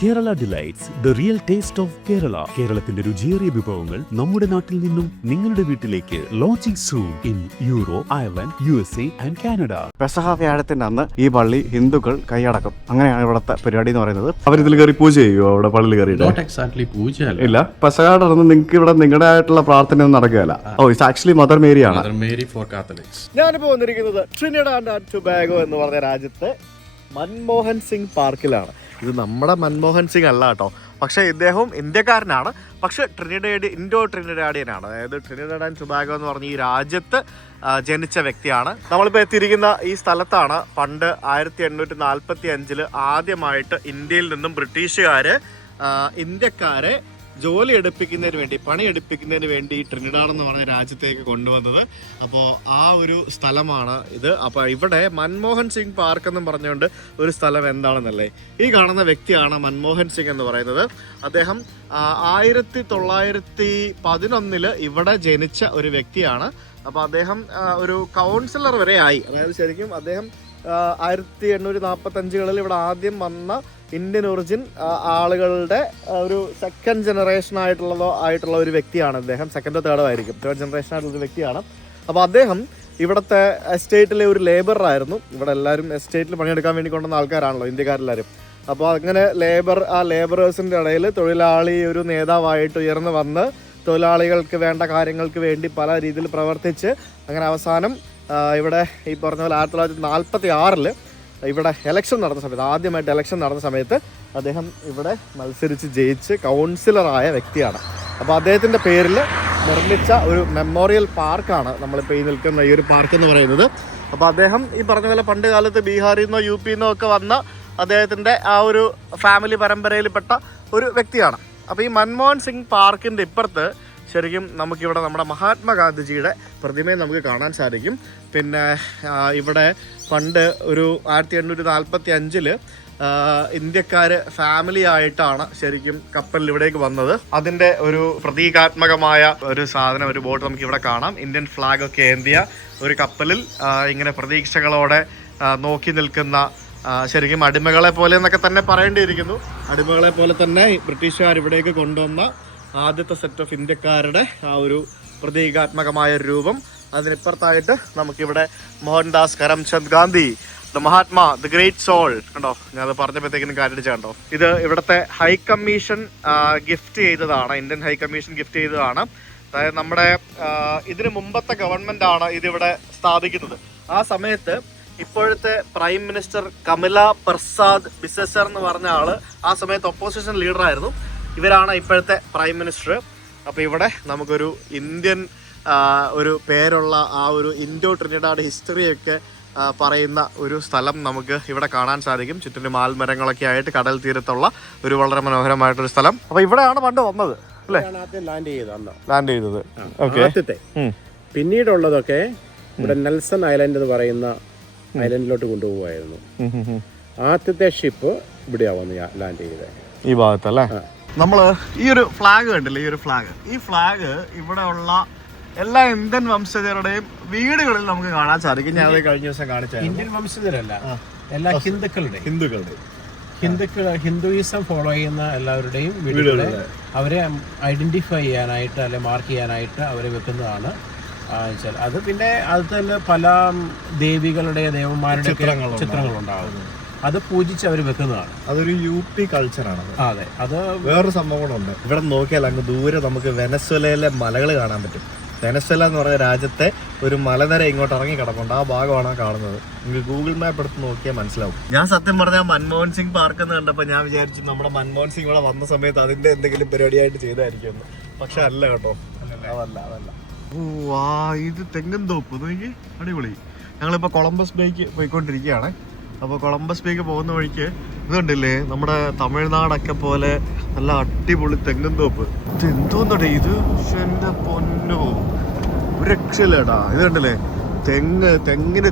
Kerala delights the real taste of Kerala. കേരളത്തിന്റെ രുചിയേറിയ വിഭവങ്ങൾ നമ്മുടെ നാട്ടിൽ നിന്നും നിങ്ങളുടെ വീട്ടിലേക്ക്. Launching soon in Euro, Ireland, USA and Canada. Pesaha വ്യാഴത്തിന്റെ അന്ന് ഈ പള്ളി ഹിന്ദുക്കൾ കൈയടക്കും. അങ്ങനെയാണ് ഇവിടുത്തെ പരിപാടി എന്ന് പറയുന്നത്. അവരിതിൽ കയറി പൂജ ചെയ്യുമോ? അവിടെ പള്ളിയിൽ കയറിയിട്ട് ഇല്ല. പെസഹയുടെ അന്ന് നിങ്ങൾക്ക് ഇവിടെ നിങ്ങളുടേതായിട്ടുള്ള പ്രാർത്ഥന ഒന്നും നടക്കുകയല്ല. ഓ, ഇറ്റ്സ് ആക്ച്വലി മദർ മേരി ആണ്. ഞാനിപ്പോ വന്നിരിക്കുന്നത് ട്രിനിഡാഡ് ആൻഡ് ടൊബാഗോ എന്ന് പറഞ്ഞ രാജ്യത്തെ മൻമോഹൻ സിംഗ് പാർക്കിലാണ്. ഇത് നമ്മുടെ മൻമോഹൻ സിംഗ് അല്ല കേട്ടോ, പക്ഷേ ഇദ്ദേഹം ഇന്ത്യക്കാരനാണ്. പക്ഷെ ഇൻഡോ ട്രിനിഡാഡിയനാണ്. അതായത് ട്രിനിഡാഡ് ആൻഡ് ടൊബാഗോ എന്ന് പറഞ്ഞ ഈ രാജ്യത്ത് ജനിച്ച വ്യക്തിയാണ്. നമ്മളിപ്പോൾ എത്തിയിരിക്കുന്ന ഈ സ്ഥലത്താണ് പണ്ട് 1845 ആദ്യമായിട്ട് ഇന്ത്യയിൽ നിന്നും ബ്രിട്ടീഷുകാർ ഇന്ത്യക്കാരെ ജോലി എടുപ്പിക്കുന്നതിന് വേണ്ടി, പണിയെടുപ്പിക്കുന്നതിന് വേണ്ടി ഈ ട്രിനിഡാഡ് എന്ന് പറഞ്ഞ രാജ്യത്തേക്ക് കൊണ്ടുവന്നത്. അപ്പോൾ ആ ഒരു സ്ഥലമാണ് ഇത്. അപ്പോൾ ഇവിടെ മൻമോഹൻ സിംഗ് പാർക്ക് എന്നും പറഞ്ഞുകൊണ്ട് ഒരു സ്ഥലം എന്താണെന്നല്ലേ, ഈ കാണുന്ന വ്യക്തിയാണ് മൻമോഹൻ സിംഗ് എന്ന് പറയുന്നത്. അദ്ദേഹം 1911 ഇവിടെ ജനിച്ച ഒരു വ്യക്തിയാണ്. അപ്പോൾ അദ്ദേഹം ഒരു കൗൺസിലർ വരെ ആയി. അതായത് ശരിക്കും അദ്ദേഹം 1845 ഇവിടെ ആദ്യം വന്ന ഇന്ത്യൻ ഒറിജിൻ ആളുകളുടെ ഒരു സെക്കൻഡ് ജനറേഷൻ ആയിട്ടുള്ള ഒരു വ്യക്തിയാണ് അദ്ദേഹം. സെക്കൻഡോ തേർഡോ ആയിരിക്കും, തേർഡ് ജനറേഷൻ ആയിട്ടുള്ള വ്യക്തിയാണ്. അപ്പോൾ അദ്ദേഹം ഇവിടുത്തെ എസ്റ്റേറ്റിലെ ഒരു ലേബറായിരുന്നു. ഇവിടെ എല്ലാവരും എസ്റ്റേറ്റിൽ പണിയെടുക്കാൻ വേണ്ടി കൊണ്ടുവന്ന ആൾക്കാരാണല്ലോ ഇന്ത്യക്കാരെല്ലാവരും. അപ്പോൾ അങ്ങനെ ലേബറേഴ്സിൻ്റെ ഇടയിൽ തൊഴിലാളി ഒരു നേതാവായിട്ട് ഉയർന്നു വന്ന് തൊഴിലാളികൾക്ക് വേണ്ട കാര്യങ്ങൾക്ക് വേണ്ടി പല രീതിയിൽ പ്രവർത്തിച്ച് അങ്ങനെ അവസാനം ഇവിടെ ഈ പറഞ്ഞ പോലെ 1946 ഇവിടെ എലക്ഷൻ നടന്ന സമയത്ത്, ആദ്യമായിട്ട് എലക്ഷൻ നടന്ന സമയത്ത് അദ്ദേഹം ഇവിടെ മത്സരിച്ച് ജയിച്ച് കൗൺസിലറായ വ്യക്തിയാണ്. അപ്പോൾ അദ്ദേഹത്തിൻ്റെ പേരിൽ നിർമ്മിച്ച ഒരു മെമ്മോറിയൽ പാർക്കാണ് നമ്മളിപ്പോൾ ഈ നിൽക്കുന്ന ഈ ഒരു പാർക്ക് എന്ന് പറയുന്നത്. അപ്പോൾ അദ്ദേഹം ഈ പറഞ്ഞ പോലെ പണ്ട് കാലത്ത് ബീഹാറിൽ നിന്നോ UP നിന്നോ ഒക്കെ വന്ന അദ്ദേഹത്തിൻ്റെ ആ ഒരു ഫാമിലി പരമ്പരയിൽപ്പെട്ട ഒരു വ്യക്തിയാണ്. അപ്പോൾ ഈ മൻമോഹൻ സിംഗ് പാർക്കിൻ്റെ ഇപ്പുറത്ത് ശരിക്കും നമുക്കിവിടെ നമ്മുടെ മഹാത്മാഗാന്ധിജിയുടെ പ്രതിമയെ നമുക്ക് കാണാൻ സാധിക്കും. പിന്നെ ഇവിടെ പണ്ട് ഒരു 1845 ഇന്ത്യക്കാർ ഫാമിലി ആയിട്ടാണ് ശരിക്കും കപ്പലിൽ ഇവിടേക്ക് വന്നത്. അതിൻ്റെ ഒരു പ്രതീകാത്മകമായ ഒരു സാധനം, ഒരു ബോട്ട് നമുക്ക് ഇവിടെ കാണാം. ഇന്ത്യൻ ഫ്ലാഗ് ഒക്കെ ഏന്തിയ ഒരു കപ്പലിൽ ഇങ്ങനെ പ്രതീക്ഷകളോടെ നോക്കി നിൽക്കുന്ന, ശരിക്കും അടിമകളെ പോലെ എന്നൊക്കെ തന്നെ പറയേണ്ടിയിരിക്കുന്നു. അടിമകളെ പോലെ തന്നെ ബ്രിട്ടീഷുകാർ ഇവിടേക്ക് കൊണ്ടുവന്ന ആദ്യത്തെ സെറ്റ് ഓഫ് ഇന്ത്യക്കാരുടെ ആ ഒരു പ്രതീകാത്മകമായ രൂപം. അതിനിപ്പുറത്തായിട്ട് നമുക്കിവിടെ Mohandas Karamchand Gandhi, the Mahatma, the great soul കണ്ടോ. ഞാൻ അത് പറഞ്ഞപ്പോഴത്തേക്കിനും കാറ്റടിച്ച കണ്ടോ. ഇത് ഇവിടുത്തെ ഹൈക്കമ്മീഷൻ ഗിഫ്റ്റ് ചെയ്തതാണ്, ഇന്ത്യൻ ഹൈക്കമ്മീഷൻ ഗിഫ്റ്റ് ചെയ്തതാണ്. അതായത് നമ്മുടെ ഇതിന് മുമ്പത്തെ ഗവൺമെന്റ് ആണ് ഇതിവിടെ സ്ഥാപിക്കുന്നത്. ആ സമയത്ത് ഇപ്പോഴത്തെ പ്രൈം മിനിസ്റ്റർ കമല പ്രസാദ് ബിസസർ എന്ന് പറഞ്ഞ ആള് ആ സമയത്ത് ഒപ്പോസിഷൻ ലീഡറായിരുന്നു. ഇവരാണ് ഇപ്പോഴത്തെ പ്രൈം മിനിസ്റ്റർ. അപ്പോൾ ഇവിടെ നമുക്കൊരു ഇന്ത്യൻ ഒരു പേരുള്ള ആ ഒരു ഇൻഡോ ട്രിനിഡാഡ് ഹിസ്റ്ററിയൊക്കെ പറയുന്ന ഒരു സ്ഥലം നമുക്ക് ഇവിടെ കാണാൻ സാധിക്കും. ചുറ്റിനും ആൽമരങ്ങളൊക്കെ ആയിട്ട് കടൽ തീരത്തുള്ള ഒരു വളരെ മനോഹരമായിട്ടൊരു സ്ഥലം. അപ്പോൾ ഇവിടെയാണ് പണ്ട് വന്നത് അല്ലേ, ലാൻഡ് ചെയ്തത്. ആദ്യത്തെ പിന്നീടുള്ളതൊക്കെ ഇവിടെ നെൽസൺ ഐലൻഡ് എന്ന് പറയുന്ന ഐലൻഡിലോട്ട് കൊണ്ടുപോകുമായിരുന്നു. ആദ്യത്തെ ഷിപ്പ് ഇവിടെയാവുന്നു ലാൻഡ് ചെയ്തത്, ഈ ഭാഗത്തല്ലേ. നമ്മൾ ഈ ഒരു ഫ്ലാഗ് കണ്ടില്ലേ, ഈ ഒരു ഫ്ലാഗ്, ഈ ഫ്ലാഗ് ഇവിടെ ഉള്ള എല്ലാ ഇന്ത്യൻ വംശജരുടെയും വീടുകളിൽ നമുക്ക് കാണാൻ സാധിക്കും. ഞാൻ അത് കഴിഞ്ഞ ദിവസം കാണിച്ചു. ഇന്ത്യൻ വംശജരല്ല, എല്ലാ ഹിന്ദുയിസം ഫോളോ ചെയ്യുന്ന എല്ലാവരുടെയും വീടുകളെ അവരെ ഐഡന്റിഫൈ ചെയ്യാനായിട്ട് അല്ലെ മാർക്ക് ചെയ്യാനായിട്ട് അവരെ വെക്കുന്നതാണ്. അത് പിന്നെ അത് തന്നെ പല ദേവികളുടെ ദേവന്മാരുടെ ചിത്രങ്ങളുണ്ടാവും. അത് പൂജിച്ച് അവർ വെക്കുന്നതാണ്. അതൊരു UP കൾച്ചറാണ്. അതെ, അത് വേറൊരു സംഭവം കൂടെ ഉണ്ട്. ഇവിടെ നോക്കിയാൽ അങ്ങ് ദൂരെ നമുക്ക് വെനസ്വലയിലെ മലകൾ കാണാൻ പറ്റും. വെനസ്വല എന്ന് പറഞ്ഞ രാജ്യത്തെ ഒരു മലനിര ഇങ്ങോട്ട് ഇറങ്ങി കിടപ്പുണ്ട്. ആ ഭാഗമാണ് കാണുന്നത്. നിങ്ങൾക്ക് ഗൂഗിൾ മാപ്പ് എടുത്ത് നോക്കിയാൽ മനസ്സിലാവും. ഞാൻ സത്യം പറഞ്ഞാൽ മൻമോഹൻ സിംഗ് പാർക്ക് എന്ന് കണ്ടപ്പോൾ ഞാൻ വിചാരിച്ചു നമ്മുടെ മൻമോഹൻ സിംഗ് ഇവിടെ വന്ന സമയത്ത് അതിന്റെ എന്തെങ്കിലും പരിപാടിയായിട്ട് ചെയ്തായിരിക്കും. പക്ഷെ അല്ല കേട്ടോ, അതല്ല. ഓ ആ ഇത് തെങ്ങൻ തോപ്പ് നോക്കി, അടിപൊളി. ഞങ്ങളിപ്പോൾ കൊളംബസ് ബേക്ക് പോയിക്കൊണ്ടിരിക്കുകയാണ്. അപ്പോൾ കൊളംബസ് ബേക്ക് പോകുന്ന വഴിക്ക് ഇത് കണ്ടില്ലേ, നമ്മുടെ തമിഴ്നാടൊക്കെ പോലെ നല്ല അടിപൊളി തെങ്ങും തോപ്പ്. ഇത് എന്തോന്നടേ ഇത്, എൻ്റെ പൊന്നോ ഒരു രക്ഷയില്ലേടാ. ഇത് കണ്ടില്ലേ,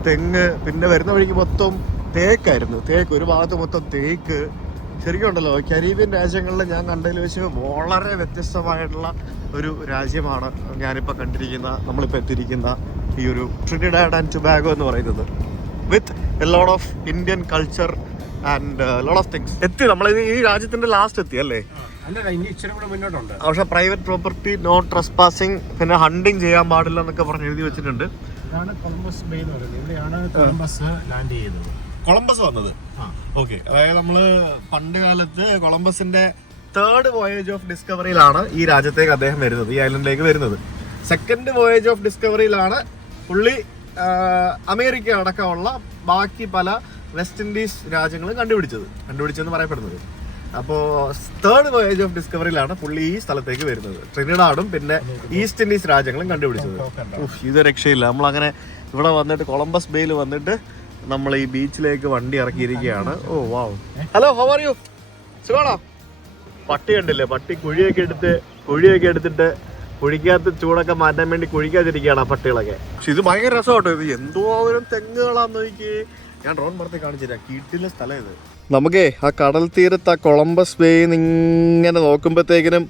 തെങ്ങ് പിന്നെ വരുന്ന വഴിക്ക് മൊത്തം തേക്കായിരുന്നു. ഒരു ഭാഗത്ത് മൊത്തം തേക്ക്. ശരിക്കും ഉണ്ടല്ലോ, കരീബിയൻ രാജ്യങ്ങളിൽ ഞാൻ കണ്ടതിൽ വെച്ച് വളരെ വ്യത്യസ്തമായിട്ടുള്ള ഒരു രാജ്യമാണ് ഞാനിപ്പോൾ നമ്മളിപ്പോൾ എത്തിയിരിക്കുന്ന ഈ ഒരു ട്രിനിഡാഡ് ആൻഡ് ടൊബാഗോ എന്ന് പറയുന്നത്. With a lot of Indian culture and lot of things. എത്തി നമ്മളിത് ഈ രാജ്യത്തിന്റെ ലാസ്റ്റ് എത്തി അല്ലേ? അല്ല, ഇനി ഇച്ചിരി കൂടെ മുന്നോട്ടുണ്ട്. പക്ഷെ പ്രൈവറ്റ് പ്രോപ്പർട്ടി, നോ ട്രസ്പാസിംഗ്, പിന്നെ ഹണ്ടിങ് ചെയ്യാൻ പാടില്ല എന്നൊക്കെ പറഞ്ഞ് എഴുതി വെച്ചിട്ടുണ്ട്. ഇതാണ് കൊളംബസ് ബേ എന്ന് പറയുന്നത്. ഇവിടെയാണ് കൊളംബസ് ലാൻഡ് ചെയ്തത്. കൊളംബസ് വന്നത്. ഓക്കെ, അതായത് നമ്മള് പണ്ട് കാലത്ത് കൊളംബസിന്റെ 3rd വോയേജ് ഓഫ് ഡിസ്കവറിയിലാണ് ഈ രാജ്യത്തേക്ക് അദ്ദേഹം വരുന്നത്, ഈ ഐലൻഡിലേക്ക് വരുന്നത്. 2nd വോയേജ് ഓഫ് ഡിസ്കവറിയിലാണ് പുള്ളി അമേരിക്ക അടക്കമുള്ള ബാക്കി പല വെസ്റ്റ് ഇൻഡീസ് രാജ്യങ്ങളും കണ്ടുപിടിച്ചെന്ന് പറയപ്പെടുന്നത്. അപ്പോൾ 3rd വോയേജ് ഓഫ് ഡിസ്കവറിയിലാണ് പുള്ളി ഈ സ്ഥലത്തേക്ക് വരുന്നത്. ട്രിനിഡാഡും പിന്നെ ഈസ്റ്റ് ഇൻഡീസ് രാജ്യങ്ങളും കണ്ടുപിടിച്ചത്. ഇത് രക്ഷയില്ല. നമ്മളങ്ങനെ ഇവിടെ വന്നിട്ട് കൊളംബസ് ബേയിൽ വന്നിട്ട് നമ്മൾ ഈ ബീച്ചിലേക്ക് വണ്ടി ഇറക്കിയിരിക്കുകയാണ്. Oh wow. Hello, how are you? സുഖാണോ? പട്ടി കണ്ടില്ലേ? പട്ടി കുഴിയൊക്കെ എടുത്തിട്ട് കുഴിക്കകത്ത് ചൂടൊക്കെ മാറ്റാൻ വേണ്ടി കുഴിക്കാതിരിക്കുകയാണ് ആ പട്ടികളൊക്കെ. പക്ഷെ ഇത് ഭയങ്കര രസമാട്ടോ. ഇത് എന്തോരം തെങ്ങുകളാന്ന് നോക്കി. ഞാൻ ഡ്രോൺ പറത്തി കാണിച്ചുതരാം. കീട്ടിലെ സ്ഥലം ഇത്. നമുക്കേ ആ കടൽ തീരത്ത് ആ കൊളംബസ് ബേയിൽ നിന്ന് ഇങ്ങനെ നോക്കുമ്പോഴത്തേക്കിനും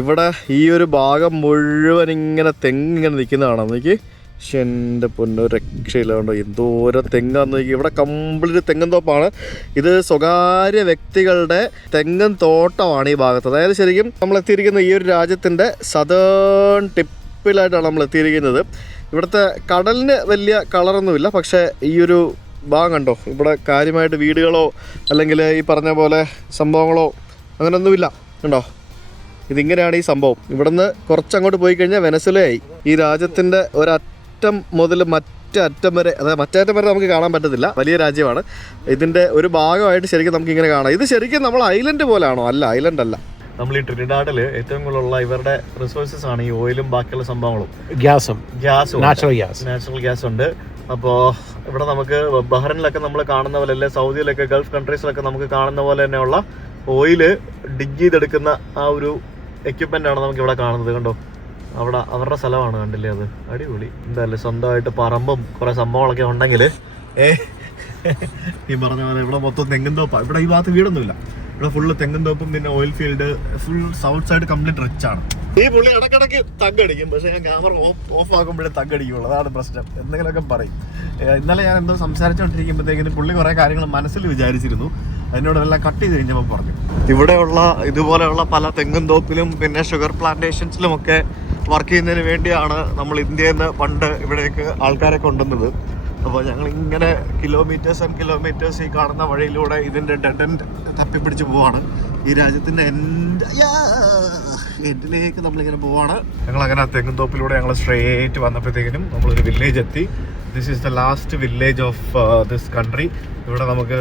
ഇവിടെ ഈ ഒരു ഭാഗം മുഴുവൻ ഇങ്ങനെ തെങ്ങിങ്ങനെ നിൽക്കുന്നതാണ്. നോക്കി, പക്ഷെ എൻ്റെ പൊന്നോ രക്ഷയില്ലാണ്ടോ, എന്തോരം തെങ്ങാന്ന് നോക്കി. ഇവിടെ കംപ്ലീറ്റ് തെങ്ങൻ തോപ്പാണ്. ഇത് സ്വകാര്യ വ്യക്തികളുടെ തെങ്ങൻ തോട്ടമാണ് ഈ ഭാഗത്ത്. അതായത് ശരിക്കും നമ്മൾ എത്തിയിരിക്കുന്ന ഈ ഒരു രാജ്യത്തിൻ്റെ സദേൺ ടിപ്പിലായിട്ടാണ് നമ്മൾ എത്തിയിരിക്കുന്നത്. ഇവിടുത്തെ കടലിന് വലിയ കളറൊന്നുമില്ല, പക്ഷേ ഈ ഒരു ഭാഗം കണ്ടോ, ഇവിടെ കാര്യമായിട്ട് വീടുകളോ അല്ലെങ്കിൽ ഈ പറഞ്ഞ പോലെ സംഭവങ്ങളോ അങ്ങനെയൊന്നുമില്ല. കണ്ടോ, ഇതിങ്ങനെയാണ് ഈ സംഭവം. ഇവിടുന്ന് കുറച്ചങ്ങോട്ട് പോയി കഴിഞ്ഞാൽ വെനസ്വേലയായി. ഈ രാജ്യത്തിൻ്റെ ഒരറ്റം മുതൽ മറ്റേ അറ്റം വരെ, അതായത് മറ്റേ അറ്റം വരെ നമുക്ക് കാണാൻ പറ്റത്തില്ല. വലിയ രാജ്യമാണ്. ഇതിൻ്റെ ഒരു ഭാഗമായിട്ട് ശരിക്കും നമുക്ക് ഇങ്ങനെ കാണാം. ഇത് ശരിക്കും നമ്മൾ ഐലൻഡ് പോലെയാണോ? അല്ല, ഐലൻഡ് അല്ല. നമ്മൾ ഈ ട്രിനിഡാഡിൽ ഏറ്റവും കൂടുതലുള്ള ഇവരുടെ റിസോഴ്സസ് ആണ് ഈ ഓയിലും ബാക്കിയുള്ള സംഭവങ്ങളും. ഗ്യാസും നാച്ചുറൽ ഗ്യാസ് ഉണ്ട്. അപ്പോൾ ഇവിടെ നമുക്ക് ബഹ്റിനിലൊക്കെ നമ്മൾ കാണുന്ന പോലെ, അല്ലെ സൗദിയിലൊക്കെ, ഗൾഫ് കൺട്രീസിലൊക്കെ നമുക്ക് കാണുന്ന പോലെ തന്നെയുള്ള ഓയില് ഡിഗ് ചെയ്തെടുക്കുന്ന ആ ഒരു എക്യുപ്മെൻ്റ് ആണ് നമുക്ക് ഇവിടെ കാണുന്നത്. കണ്ടോ, അവിടെ അവരുടെ സ്ഥലമാണ്, കണ്ടില്ലേ? അത് അടിപൊളി. എന്തായാലും സ്വന്തമായിട്ട് പറമ്പും കുറേ സംഭവങ്ങളൊക്കെ ഉണ്ടെങ്കിൽ ഈ പറഞ്ഞ പോലെ ഇവിടെ മൊത്തം തെങ്ങും തോപ്പാണ്. ഇവിടെ ഈ ഭാഗത്ത് വീടൊന്നുമില്ല. ഇവിടെ ഫുള്ള് തെങ്ങും തോപ്പും പിന്നെ oil field, full south side complete rich ആണ്. ഈ പുള്ളി ഇടയ്ക്കിടയ്ക്ക് തగ్గടിക്കും, പക്ഷെ ഞാൻ ക്യാമറ ഓഫ് ആക്കുമ്പോഴേ തగ్గടിക്കുള്ളൂ. അതാണ് പ്രശ്നം. എന്തെങ്കിലുമൊക്കെ പറയും. ഇന്നലെ ഞാൻ എന്തോ സംസാരിച്ചുകൊണ്ടിരിക്കുമ്പോഴത്തേക്കിന് പുള്ളി കുറേ കാര്യങ്ങൾ മനസ്സിൽ വിചാരിച്ചിരുന്നു. അതിനോടെല്ലാം കട്ട് ചെയ്ത് കഴിഞ്ഞപ്പോൾ പറഞ്ഞു. ഇവിടെയുള്ള ഇതുപോലെയുള്ള പല തെങ്ങും തോപ്പിലും പിന്നെ ഷുഗർ പ്ലാന്റേഷൻസിലും ഒക്കെ വർക്ക് ചെയ്യുന്നതിന് വേണ്ടിയാണ് നമ്മൾ ഇന്ത്യയിൽ നിന്ന് പണ്ട് ഇവിടേക്ക് ആൾക്കാരെ കൊണ്ടുവന്നത്. അപ്പോൾ ഞങ്ങൾ ഇങ്ങനെ കിലോമീറ്റേഴ്സ് ആൻഡ് കിലോമീറ്റേഴ്സ് ഈ കാണുന്ന വഴിയിലൂടെ ഇതിൻ്റെ ഡെഡ് എൻഡ് തപ്പിപ്പിടിച്ച് പോവാണ്. ഈ രാജ്യത്തിൻ്റെ എൻഡിലേക്ക് നമ്മളിങ്ങനെ പോവാണ്. ഞങ്ങളങ്ങനെ തെങ്ങും തോപ്പിലൂടെ ഞങ്ങൾ സ്ട്രേറ്റ് വന്നപ്പോഴത്തേക്കിനും നമ്മളൊരു വില്ലേജ് എത്തി. This is the last village of this country. ഇവിടെ നമുക്ക്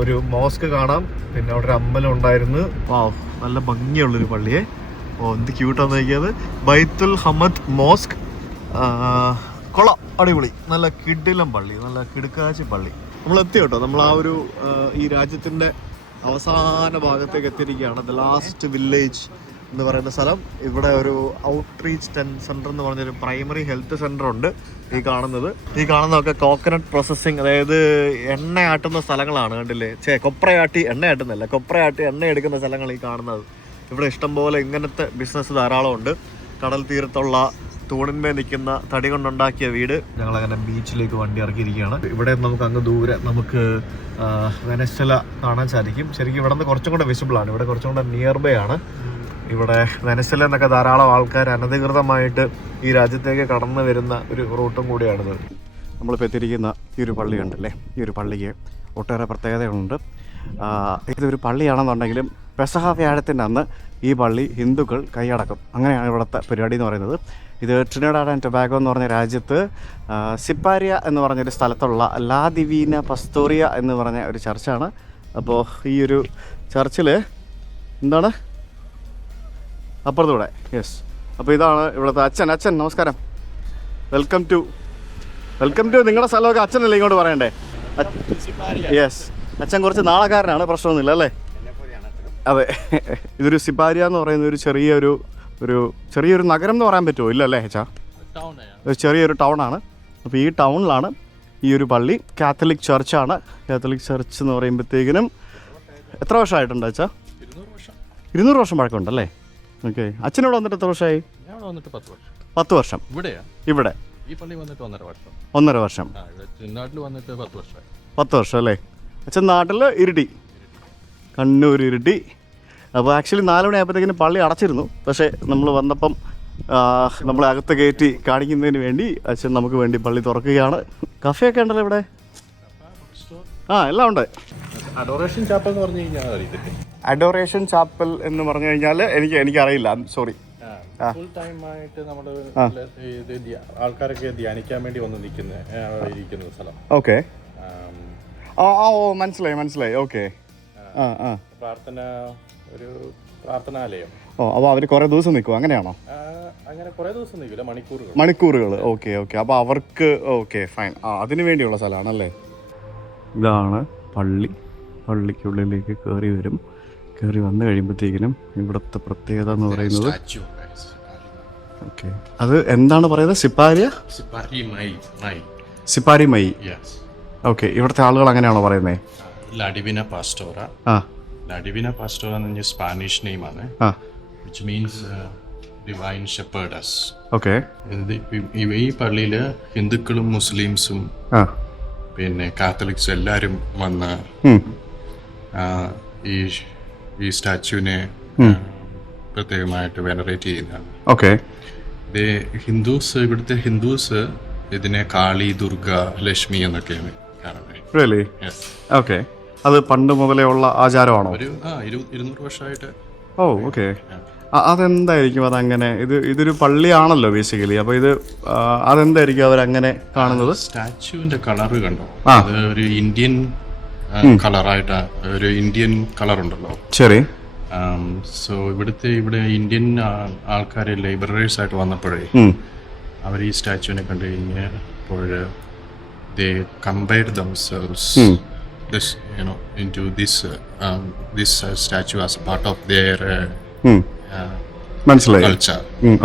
ഒരു മോസ്ക് കാണാം, പിന്നെ അവിടെ ഒരു അമ്പലം ഉണ്ടായിരുന്നു. വാവ്, നല്ല ഭംഗിയുള്ളൊരു പള്ളിയെ. ഓ, എന്ത് ക്യൂട്ടാന്ന് നോക്കിയത്. ബൈത്തുൽ ഹമദ് മോസ്ക്. കൊള്ളാം, അടിപൊളി, നല്ല കിടിലം പള്ളി, നല്ല കിടുക്കാച്ചി പള്ളി. നമ്മൾ എത്തി കേട്ടോ. നമ്മൾ ആ ഒരു ഈ രാജ്യത്തിൻ്റെ അവസാന ഭാഗത്തേക്ക് എത്തിയിരിക്കുകയാണ്. ദ ലാസ്റ്റ് വില്ലേജ് എന്ന് പറയുന്ന സ്ഥലം. ഇവിടെ ഒരു ഔട്ട്റീച്ച് സെൻറ്റർ എന്ന് പറഞ്ഞൊരു പ്രൈമറി ഹെൽത്ത് സെൻറ്റർ ഉണ്ട്. ഈ കാണുന്നതൊക്കെ കോക്കനട്ട് പ്രോസസ്സിങ്, അതായത് എണ്ണയാട്ടുന്ന സ്ഥലങ്ങളാണ്. കണ്ടില്ലേ? കൊപ്രയാട്ടി എണ്ണയാട്ടുന്നല്ല, കൊപ്രയാട്ടി എണ്ണ എടുക്കുന്ന സ്ഥലങ്ങൾ ഈ കാണുന്നത്. ഇവിടെ ഇഷ്ടംപോലെ ഇങ്ങനത്തെ ബിസിനസ് ധാരാളം ഉണ്ട്. കടൽ തീരത്തുള്ള തൂണിന്മേൽ നിൽക്കുന്ന തടി കൊണ്ടുണ്ടാക്കിയ വീട്. ഞങ്ങളങ്ങനെ ബീച്ചിലേക്ക് വണ്ടി ഇറക്കിയിരിക്കുകയാണ്. ഇവിടെ നമുക്ക് അങ്ങ് ദൂരെ നമുക്ക് വെനസ്വേല കാണാൻ സാധിക്കും. ശരിക്കും ഇവിടെ നിന്ന് കുറച്ചും കൂടെ വിസിബിൾ ആണ്. ഇവിടെ കുറച്ചും കൂടെ നിയർ ബൈ ആണ്. ഇവിടെ വെനസ്വേല എന്നൊക്കെ ധാരാളം ആൾക്കാർ അനധികൃതമായിട്ട് ഈ രാജ്യത്തേക്ക് കടന്നു വരുന്ന ഒരു റൂട്ടും കൂടിയാണിത്. നമ്മളിപ്പോൾ എത്തിയിരിക്കുന്ന ഈ ഒരു പള്ളി ഉണ്ടല്ലേ, ഈ ഒരു പള്ളിക്ക് ഒട്ടേറെ പ്രത്യേകതകളുണ്ട്. ഇതൊരു പള്ളിയാണെന്നുണ്ടെങ്കിലും പെസഹ വ്യാഴത്തിൻ്റെ അന്ന് ഈ പള്ളി ഹിന്ദുക്കൾ കൈയടക്കും. അങ്ങനെയാണ് ഇവിടുത്തെ പരിപാടി എന്ന് പറയുന്നത്. ഇത് ട്രിനിഡാഡ് ആൻഡ് ടൊബാഗോ എന്ന് പറഞ്ഞ രാജ്യത്ത് സിപ്പാരിയ എന്ന് പറഞ്ഞൊരു സ്ഥലത്തുള്ള ലാ ദിവീന പസ്തോറിയ എന്ന് പറഞ്ഞ ഒരു ചർച്ചാണ്. അപ്പോൾ ഈ ഒരു ചർച്ചിൽ എന്താണ് അപ്പുറത്തൂടെ, യെസ്. അപ്പോൾ ഇതാണ് ഇവിടുത്തെ അച്ഛൻ. നമസ്കാരം, വെൽക്കം ടു നിങ്ങളുടെ സ്ഥലമൊക്കെ അച്ഛനല്ലേ ഇങ്ങോട്ട് പറയണ്ടേ? യെസ്, അച്ഛൻ കുറച്ച് നാളക്കാരനാണ്, പ്രശ്നമൊന്നുമില്ല അല്ലേ? അതെ. ഇതൊരു സിപ്പാരിയ എന്ന് പറയുന്ന ഒരു ചെറിയൊരു നഗരം എന്ന് പറയാൻ പറ്റുമോ? ഇല്ല അല്ലേ അച്ഛാ? ഒരു ചെറിയൊരു ടൗണാണ്. അപ്പോൾ ഈ ടൗണിലാണ് ഈ ഒരു പള്ളി. കാത്തലിക് ചർച്ചാണ്. കാത്തലിക് ചർച്ച് എന്ന് പറയുമ്പോഴത്തേക്കിനും എത്ര വർഷമായിട്ടുണ്ട് അച്ഛാ? 200 വർഷം പഴക്കമുണ്ടല്ലേ? ഓക്കെ. അച്ഛനോട് വന്നിട്ട് എത്ര വർഷമായി? 10 വർഷം. ഇവിടെ ഈ പള്ളി വന്നിട്ട് 1.5 വർഷം. 1.5 വർഷം. നാട്ടിൽ വന്നിട്ട് 10 വർഷമായി. 10 വർഷം അല്ലേ? അച്ഛൻ നാട്ടിൽ ഇരിട്ടി, കണ്ണൂർ ഇരിട്ടി. അപ്പോൾ ആക്ച്വലി 4 മണിയായപ്പോഴത്തേക്കിനും പള്ളി അടച്ചിരുന്നു. പക്ഷേ നമ്മൾ വന്നപ്പം നമ്മളെ അകത്ത് കയറ്റി കാണിക്കുന്നതിന് വേണ്ടി അച്ഛൻ നമുക്ക് വേണ്ടി പള്ളി തുറക്കുകയാണ്. കഫേയൊക്കെ ഉണ്ടല്ലോ ഇവിടെ. എല്ലാം ഉണ്ട്. അഡോറേഷൻ ചാപ്പൽ എന്ന് പറഞ്ഞു കഴിഞ്ഞാൽ അറിയത്തില്ലേ? അഡോറേഷൻ ചാപ്പൽ എന്ന് പറഞ്ഞു കഴിഞ്ഞാൽ എനിക്കറിയില്ല, സോറി. ഫുൾ ടൈം ആയിട്ട് നമ്മുടെ ആൾക്കാരൊക്കെ ധ്യാനിക്കാൻ വേണ്ടി വന്ന് ഇരിക്കുന്ന സ്ഥലം. ഓക്കെ. മനസ്സിലായി. ഓക്കെ. ഒരു പ്രാർത്ഥനാലയം. അപ്പോൾ അവർ കുറേ ദിവസം നിൽക്കും, അങ്ങനെയാണോ? അങ്ങനെ കുറേ ദിവസം നിൽക്കില്ല, മണിക്കൂറുകൾ. ഓക്കെ. അപ്പോൾ അവർക്ക് ഓക്കെ ഫൈൻ. അതിനു വേണ്ടിയുള്ള സ്ഥലമാണല്ലേ. ഇതാണ് പള്ളിക്കുള്ളിലേക്ക് കയറി വന്നു കഴിയുമ്പോഴത്തേക്കിനും ഇവിടുത്തെ പ്രത്യേകത എന്ന് പറയുന്നത് ഓക്കെ, അത് എന്താണ് പറയുന്നത്? സിപ്പാരി മൈ. ഓക്കെ, ഇവിടുത്തെ ആളുകൾ അങ്ങനെയാണോ പറയുന്നത്? ലാഡിവിന പാസ്റ്റോറ. ലാഡിവിന പാസ്റ്റോറ എന്ന് പറഞ്ഞ സ്പാനിഷ് നെയിമാണ്, which means divine shepherdess. Okay. ഈ പള്ളിയിൽ ഹിന്ദുക്കളും മുസ്ലിംസും പിന്നെ കാത്തലിക്സ് എല്ലാവരും വന്ന് ഈ സ്റ്റാച്യുവിനെ പ്രത്യേകമായിട്ട് വെനറേറ്റ് ചെയ്യുന്നതാണ്. ഓക്കെ. ഇവിടുത്തെ ഹിന്ദുസ് ഇതിനെ കാളി, ദുർഗ, ലക്ഷ്മി എന്നൊക്കെയാണ് കാണുന്നത്. റിയലി? ഓക്കെ. അത് പണ്ട് മുതലേ ഉള്ള ആചാരമാണോ? ഒരു 200 വർഷമായിട്ട്. ഓക്കെ. അതെന്തായിരിക്കും അതങ്ങനെ? ഇതൊരു പള്ളിയാണല്ലോ ബേസിക്കലി. അപ്പോൾ ഇത് അതെന്തായിരിക്കും അവരങ്ങനെ കാണുന്നത്? സ്റ്റാച്യുവിന്റെ കളറ് കണ്ടോ? അത് ഒരു ഇന്ത്യൻ കളറായിട്ട്, ഒരു ഇന്ത്യൻ കളർ ഉണ്ടല്ലോ. ശരി. സോ ഇവിടെ ഇന്ത്യൻ ആൾക്കാരെ ലൈബ്രറീസ് ആയിട്ട് വന്നപ്പോഴേ അവർ ഈ സ്റ്റാച്യുവിനെ കണ്ടു കഴിഞ്ഞപ്പോൾ they compared themselves into this statue as a part of their culture.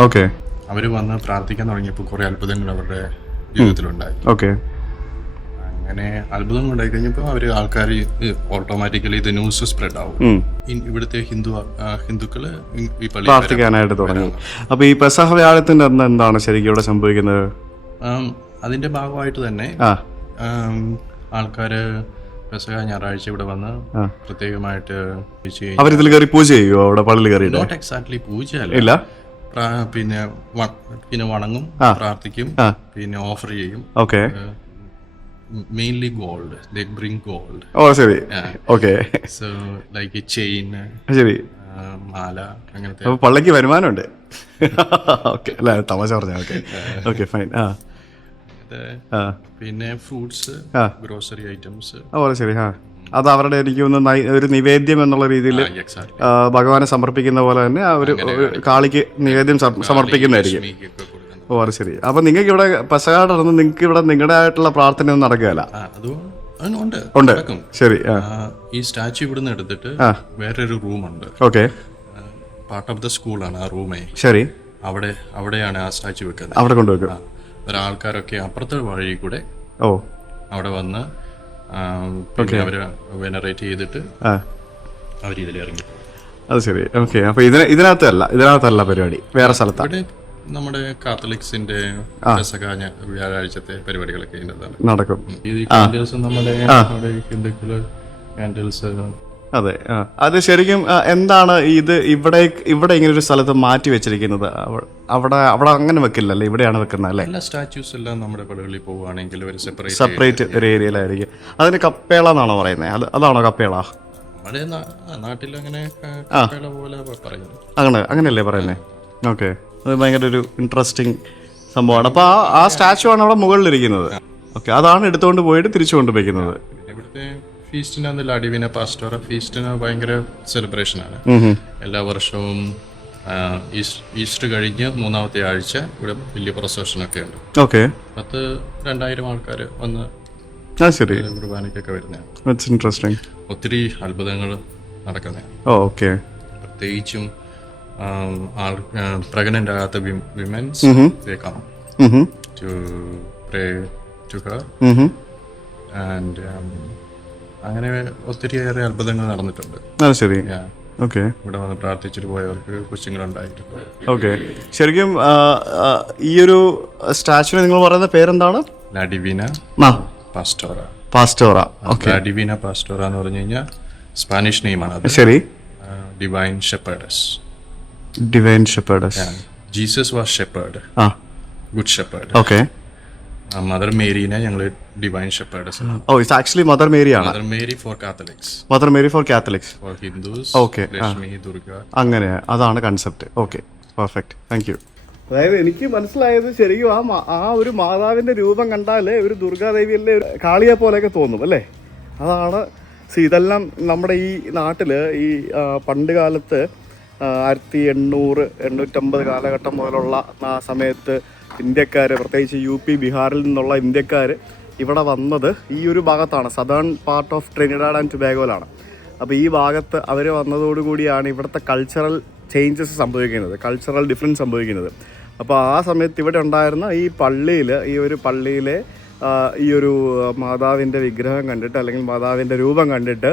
Okay. അവർ വന്ന് പ്രാർത്ഥിക്കാൻ തുടങ്ങിയപ്പോൾ കുറേ അത്ഭുതങ്ങൾ അവരുടെ ജീവിതത്തിലുണ്ടായി. ഓക്കെ. അങ്ങനെ അത്ഭുതം ഉണ്ടായി കഴിഞ്ഞപ്പോൾ ആൾക്കാർ ഓട്ടോമാറ്റിക്കലി ഇത് ന്യൂസ് സ്പ്രെഡ് ആവും. ഇവിടുത്തെ ഹിന്ദുക്കള് ഈ പള്ളി പ്രാർത്ഥിക്കാനായിട്ട് തുടങ്ങി. അപ്പോൾ ഈ പെസഹ വ്യാഴത്തിന്റെ അന്ന് എന്താണ് ശരിക്കും ഇവിടെ സംഭവിക്കുന്നത്? അതിന്റെ ഭാഗമായിട്ട് തന്നെ ആൾക്കാര് പെസഹ ഞായറാഴ്ച ഇവിടെ വന്ന് പ്രത്യേകമായിട്ട് അവരിതിൽ കയറി പൂജ ചെയ്യുമോ? അവിടെ പള്ളിയിൽ കയറി? നോട്ട് എക്സാക്ട്ലി പൂജയല്ല, പിന്നെ വണങ്ങും, പ്രാർത്ഥിക്കും, പിന്നെ ഓഫർ ചെയ്യും. Okay. Mainly gold. They bring gold. ശരി. Okay. So like a chain. ശരി. മാല അങ്ങനത്തെ. അപ്പോൾ പള്ളിക്ക് വരുമാനമുണ്ട്. ഓക്കെ. അല്ല, തമാശ പറഞ്ഞ. Okay fine. പിന്നെ ഫ്രൂട്ട്സ്, ഗ്രോസറി ഐറ്റംസ്. ശരി. അത് അവരുടെ എനിക്ക് ഒരു നിവേദ്യം എന്നുള്ള രീതിയിൽ ഭഗവാനെ സമർപ്പിക്കുന്ന പോലെ തന്നെ അവർ കാളിക്ക് നിവേദ്യം സമർപ്പിക്കുന്നതായിരിക്കും. അത് ശരി. അപ്പൊ നിങ്ങൾക്ക് ഇവിടെ പെസഹാട് നിങ്ങൾക്ക് ഇവിടെ നിങ്ങളുടെ ആയിട്ടുള്ള പ്രാർത്ഥന ഒന്നും നടക്കുകയല്ല? ഉണ്ട്. ശരി. ഈ സ്റ്റാച്യു ഇവിടുന്ന് എടുത്തിട്ട് വേറൊരു റൂമുണ്ട്. ഓക്കെ. പാർട്ട് ഓഫ് ദ സ്കൂളാണ് ആ റൂമേ. ശരി. അവിടെയാണ് ആ സ്റ്റാച്യു വെക്കുന്നത്. അവിടെ കൊണ്ടുവെക്കും. ഒരാൾക്കാരൊക്കെ അപ്പുറത്തെ വഴി കൂടെ അവിടെ വന്ന് അവര് വെനറേറ്റ് ചെയ്തിട്ട് അവർ ഇതിൽ ഇറങ്ങി. അത് ശരി. ഓക്കെ. അപ്പൊ ഇതിനകത്തല്ല പരിപാടി, വേറെ സ്ഥലത്താണ്. നമ്മുടെ കാത്തലിക്സിന്റെ വ്യാഴാഴ്ചത്തെ പരിപാടികളൊക്കെ നടക്കും. നമ്മുടെ ഹിന്ദുക്കള് കാൻഡിൽസ്. അതെ. അത് ശരിക്കും എന്താണ് ഇവിടെ ഇങ്ങനെ ഒരു സ്ഥലത്ത് മാറ്റി വെച്ചിരിക്കുന്നത്? അവിടെ അങ്ങനെ വെക്കില്ലല്ലേ, ഇവിടെയാണ് വെക്കുന്നത് അല്ലേ? എല്ലാ സ്റ്റാച്യൂസ് എല്ലാം നമ്മുടെ പള്ളികളിൽ പോവുകയാണെങ്കിൽ ഒരു സെപ്പറേറ്റ് ഒരു ഏരിയയിലായിരിക്കും. അതിന് കപ്പേള എന്നാണോ പറയുന്നത്? അതാണോ കപ്പേള? നമ്മുടെ നാട്ടിൽ അങ്ങനെ പോലെ പറയുന്നത്. അങ്ങനെയല്ലേ പറയുന്നത്? ഓക്കെ. അത് ഭയങ്കര ഒരു ഇൻട്രസ്റ്റിംഗ് സംഭവമാണ്. അപ്പോൾ ആ സ്റ്റാച്ചു ആണ് അവിടെ മുകളിലിരിക്കുന്നത്. ഓക്കെ. അതാണ് എടുത്തുകൊണ്ട് പോയിട്ട് തിരിച്ചു കൊണ്ടുപോയിക്കുന്നത്. ഇവിടുത്തെ ഫീസ്റ്റിന് ലാഡിവിന പാസ്റ്റോറ ഫീസ്റ്റിന് ഭയങ്കര സെലിബ്രേഷനാണ്. എല്ലാ വർഷവും ഈസ്റ്റർ കഴിഞ്ഞ് 3ാമത്തെ ആഴ്ച ഇവിടെ വലിയ പ്രൊസഷനൊക്കെ ഉണ്ട്. ഓക്കെ. 10,000-2,000 ആൾക്കാർ വന്ന് കുർബാനയ്ക്കൊക്കെ വരുന്നതാണ്. ഒത്തിരി അത്ഭുതങ്ങൾ നടക്കുന്നതാണ്. ഓക്കെ. പ്രത്യേകിച്ചും pregnant ആകാത്ത women's they come to pray to her and അങ്ങനെ ഒത്തിരിയേറെ അത്ഭുതങ്ങൾ നടന്നിട്ടുണ്ട്. ശരി. ഓക്കെ. ഇവിടെ വന്ന് പ്രാർത്ഥിച്ചിട്ട് പോയവർക്ക് കൊച്ചുങ്ങളുണ്ടായിട്ടുണ്ട്. ഓക്കെ. ശരിക്കും ഈ ഒരു സ്റ്റാച്യുവിന് നിങ്ങൾ പറയുന്ന പേരെന്താണ്? ലാഡിവിന പാസ്റ്റോറ. പാസ്റ്റോറ. ഓക്കെ. ഡിവീന പാസ്റ്റോറ എന്ന് പറഞ്ഞു കഴിഞ്ഞാൽ സ്പാനിഷ് നെയിമാണ് അത്. ശരി. Divine shepherdess. Divine shepherdess. Jesus was shepherd, ah, good shepherd. Okay. Mother മേരീനെ ഞങ്ങൾ divine shepherdess. Oh, it's actually Mother Mary ആണ്. Mother Mary for Catholics. Mother Mary for Catholics. For Hindus Okay, Lakshmi, Durga. അങ്ങനെ, അതാണ് concept. Okay, perfect, thank you. അതായത് എനിക്ക് മനസ്സിലായത് ശരിക്കും ആ ഒരു മാതാവിന്റെ രൂപം കണ്ടാൽ ഒരു ദുർഗാദേവിയല്ലേ, ഒരു കാളിയെ പോലെയൊക്കെ തോന്നും അല്ലേ. അതാണ് ഇതെല്ലാം നമ്മുടെ ഈ നാട്ടിൽ ഈ പണ്ട് കാലത്ത് 1800 1850 കാലഘട്ടം മുതലുള്ള ആ സമയത്ത് ഇന്ത്യക്കാർ, പ്രത്യേകിച്ച് UP ബീഹാറിൽ നിന്നുള്ള ഇന്ത്യക്കാർ ഇവിടെ വന്നത് ഈ ഒരു ഭാഗത്താണ്, southern part of Trinidad and ടുബാഗോയിലാണ്. അപ്പോൾ ഈ ഭാഗത്ത് അവർ വന്നതോടുകൂടിയാണ് ഇവിടുത്തെ കൾച്ചറൽ ചേഞ്ചസ് സംഭവിക്കുന്നത്, കൾച്ചറൽ ഡിഫറൻസ് സംഭവിക്കുന്നത്. അപ്പോൾ ആ സമയത്ത് ഇവിടെ ഉണ്ടായിരുന്ന ഈ പള്ളിയിൽ, ഈ ഒരു പള്ളിയിലെ ഈ ഒരു മാതാവിൻ്റെ വിഗ്രഹം കണ്ടിട്ട്, അല്ലെങ്കിൽ മാതാവിൻ്റെ രൂപം കണ്ടിട്ട്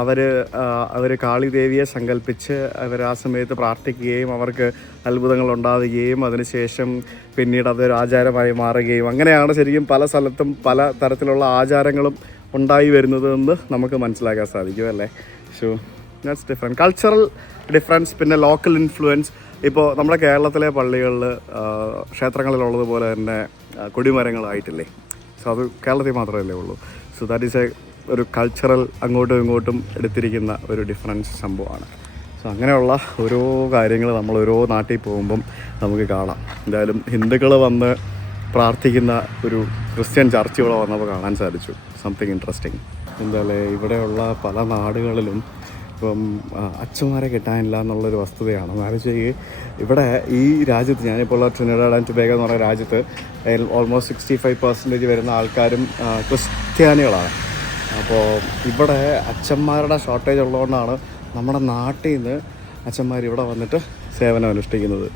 അവർ കാളിദേവിയെ സങ്കല്പിച്ച് അവർ ആ സമയത്ത് പ്രാർത്ഥിക്കുകയും അവർക്ക് അത്ഭുതങ്ങൾ ഉണ്ടാവുകയും അതിനുശേഷം പിന്നീട് അതൊരു ആചാരമായി മാറുകയും, അങ്ങനെയാണ് ശരിക്കും പല സ്ഥലത്തും പല തരത്തിലുള്ള ആചാരങ്ങളും ഉണ്ടായി വരുന്നതെന്ന് നമുക്ക് മനസ്സിലാക്കാൻ സാധിക്കും അല്ലേ. So that's different cultural difference. പിന്നെ ലോക്കൽ ഇൻഫ്ലുവൻസ്. ഇപ്പോൾ നമ്മുടെ കേരളത്തിലെ പള്ളികളിൽ ക്ഷേത്രങ്ങളിലുള്ളതുപോലെ തന്നെ കൊടിമരങ്ങളായിട്ടില്ലേ. സോ അത് കേരളത്തിൽ മാത്രമല്ലേ ഉള്ളൂ. സോ ദാറ്റ് ഈസ് ഒരു കൾച്ചറൽ അങ്ങോട്ടും ഇങ്ങോട്ടും എടുത്തിരിക്കുന്ന ഒരു ഡിഫറൻസ് സംഭവമാണ്. സോ അങ്ങനെയുള്ള ഓരോ കാര്യങ്ങൾ നമ്മൾ ഓരോ നാട്ടിൽ പോകുമ്പം നമുക്ക് കാണാം. എന്തായാലും ഹിന്ദുക്കൾ വന്ന് പ്രാർത്ഥിക്കുന്ന ഒരു ക്രിസ്ത്യൻ ചർച്ച് ഇവിടെ വന്നപ്പോൾ കാണാൻ സാധിച്ചു. Something interesting. എന്തായാലും ഇവിടെയുള്ള പല നാടുകളിലും ഇപ്പം അച്ഛന്മാരെ കിട്ടാനില്ല എന്നുള്ളൊരു വസ്തുതയാണ്. എന്ന് ഇവിടെ ഈ രാജ്യത്ത്, ഞാനിപ്പോൾ ട്രിനിഡാഡ് ആൻഡ് ടുബാഗോ എന്ന് പറയുന്ന രാജ്യത്ത് ഓൾമോസ്റ്റ് 65% വരുന്ന ആൾക്കാരും ക്രിസ്ത്യാനികളാണ്. അപ്പോൾ ഇവിടെ അച്ഛന്മാരുടെ ഷോർട്ടേജ് ഉള്ളതുകൊണ്ടാണ് നമ്മുടെ നാട്ടിൽ നിന്ന് അച്ഛന്മാർ ഇവിടെ വന്നിട്ട് സേവനം അനുഷ്ഠിക്കുന്നത്.